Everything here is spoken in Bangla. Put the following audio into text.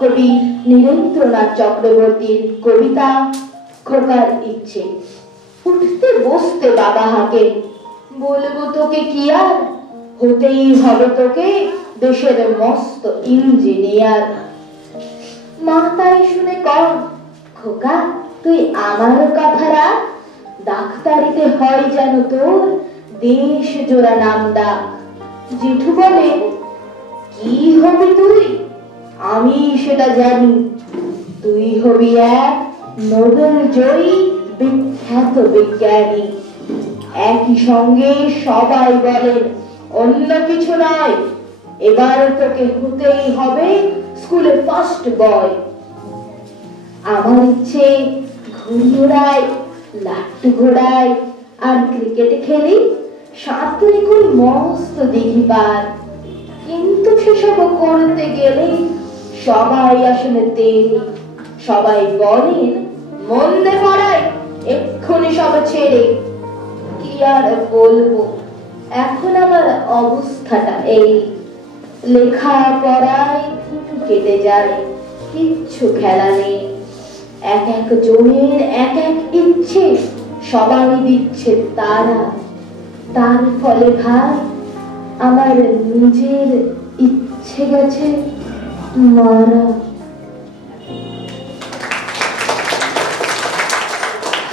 কবি নীরেন্দ্রনাথ চক্রবর্তীর কবিতা খোকার ইচ্ছে। উঠতে বসতে বাবা হাঁকে, বলবো তোকে কি আর, হতেই হবে তোকে দেশের মস্ত ইঞ্জিনিয়ার। মা তাই শুনে কর, খোকা তুই আমার কথা রাখ, ডাক্তারিতে হয় যেন তোর দেশ জোড়া নাম ডাক। জেঠু বলে, কি হবি তুই? আমি সেটা জানি, তুই হবি এক নোবেল জয়ী বিখ্যাত বিজ্ঞানী। একই সঙ্গে সবাই বলেন, অন্য কিছু নয়, এবার তোকে হতেই হবে স্কুলের ফার্স্ট বয়। আমার ইচ্ছে ঘুড়ি ওড়াই, লাট্টু ঘোড়াই, আর ক্রিকেটে খেলি, সাঁতরে কোন মস্ত দিঘি পার। কিন্তু সেসব করতে গেলে সবাই আসলে তেল, সবাই বলেন মন্দে পড়ায় এক্ষুনি সব ছেড়ে। কি আর বলবো, এখন আমার অবস্থাটা এই, লেখা পড়ায় কেটে যায়, কিচ্ছু খেলা নেই। এক এক জনের এক এক ইচ্ছে, সবাই দিচ্ছে তারা, তার ফলে ভাই আমার নিজের ইচ্ছে গেছে মারা।